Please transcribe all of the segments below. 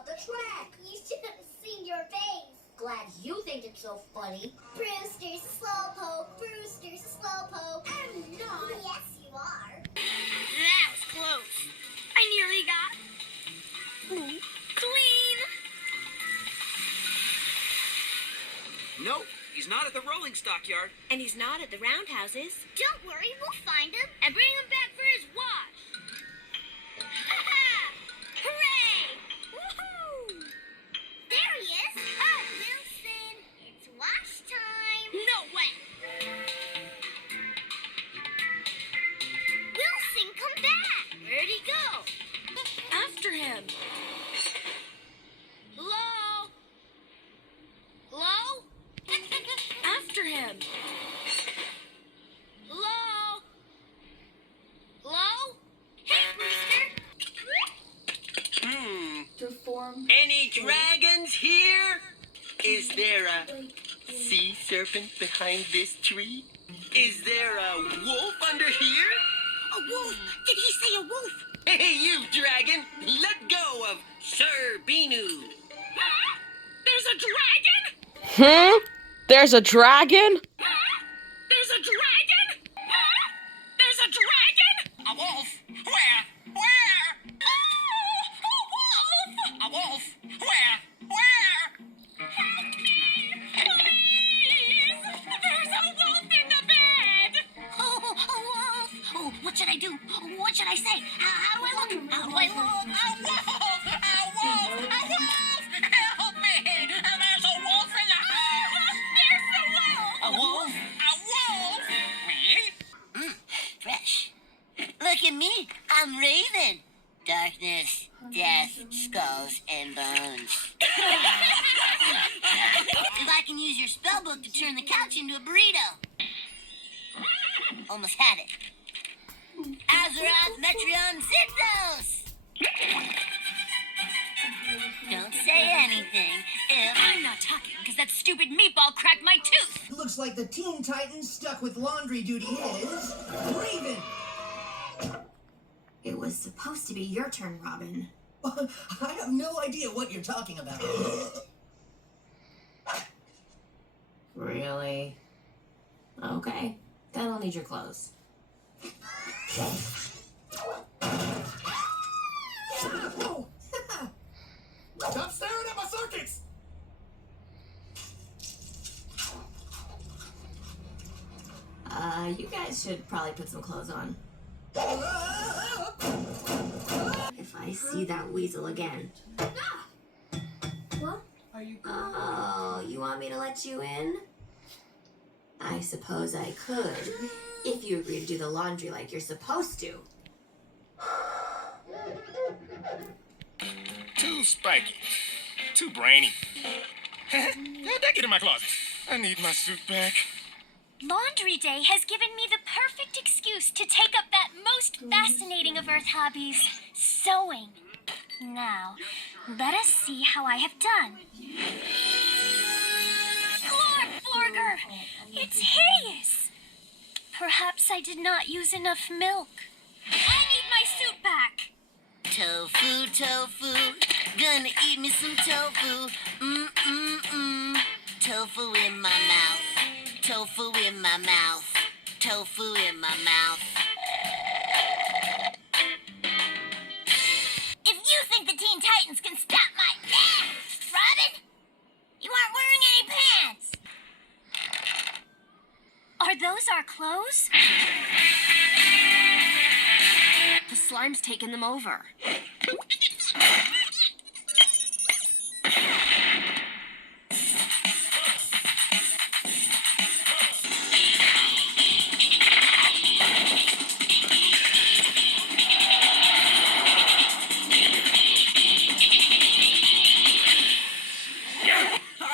about the track. You should have seen your face. Glad you think it's so funny. Brewster's Slowpoke, Brewster's Slowpoke. I'm not. Yes, you are. That was close. I nearly got clean. Nope, he's not at the rolling stockyard. And he's not at the roundhouses. Don't worry, we'll find him. And bring him back for his wash. Hooray! Woohoo! There he is. Oh, Wilson, it's wash time. No way! Wilson, come back. Where'd he go? After him. Hello? Hello? After him. Hello? Hello? Hey, Brewster. To form Any dragons here? Is there a sea serpent behind this tree? Is there a wolf under here? A wolf! Did he say a wolf? Hey, you dragon! Let go of Sir Binoo! There's a dragon? There's a dragon? There's a dragon? There's a dragon? A wolf? Where? Where? Oh, A wolf? Where? Where? help me! Please! There's a wolf in the bed! Oh, a wolf! Oh, what should I do? What should I say? How do I look? How do I look? A wolf! A wolf! A wolf! Help me! There's a wolf in the house! There's the wolf! A wolf? A wolf? Me? Fresh. Look at me. I'm Raven. Darkness, death, skulls, and bones. If I can use your spellbook to turn the couch into a burrito. Almost had it. Azeroth, Metreon, Synthos! Don't say anything. I'm not talking because that stupid meatball cracked my tooth! Looks like the Teen Titan stuck with laundry duty is Raven. It was supposed to be your turn, Robin. I have no idea what you're talking about. Really? Okay. Then I'll need your clothes. Stop staring at my circuits! You guys should probably put some clothes on. If I see that weasel again. What? Oh, you want me to let you in? I suppose I could, if you agree to do the laundry like you're supposed to. Too spiky. Too brainy. How'd that get in my closet? I need my suit back. Laundry Day has given me the perfect excuse to take up that most fascinating of Earth hobbies, sewing. Now, let us see how I have done. Lord Florger, it's hideous. Perhaps I did not use enough milk. I need my suit back. Tofu, tofu. Gonna eat me some tofu. Tofu in my mouth. Tofu in my mouth. Tofu in my mouth. If you think the Teen Titans can stop my Robin, you aren't wearing any pants. Are those our clothes? The slime's taken them over.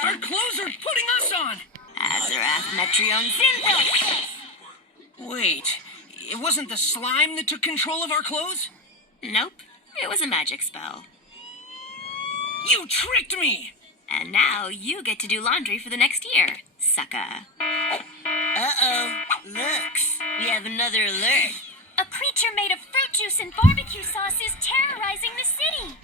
Our clothes are putting us on! Azeroth, Metreon, Synthos! Wait, it wasn't the slime that took control of our clothes? Nope. It was a magic spell. You tricked me! And now you get to do laundry for the next year, sucker. Uh-oh. Looks. We have another alert. A creature made of fruit juice and barbecue sauce is terrorizing the city.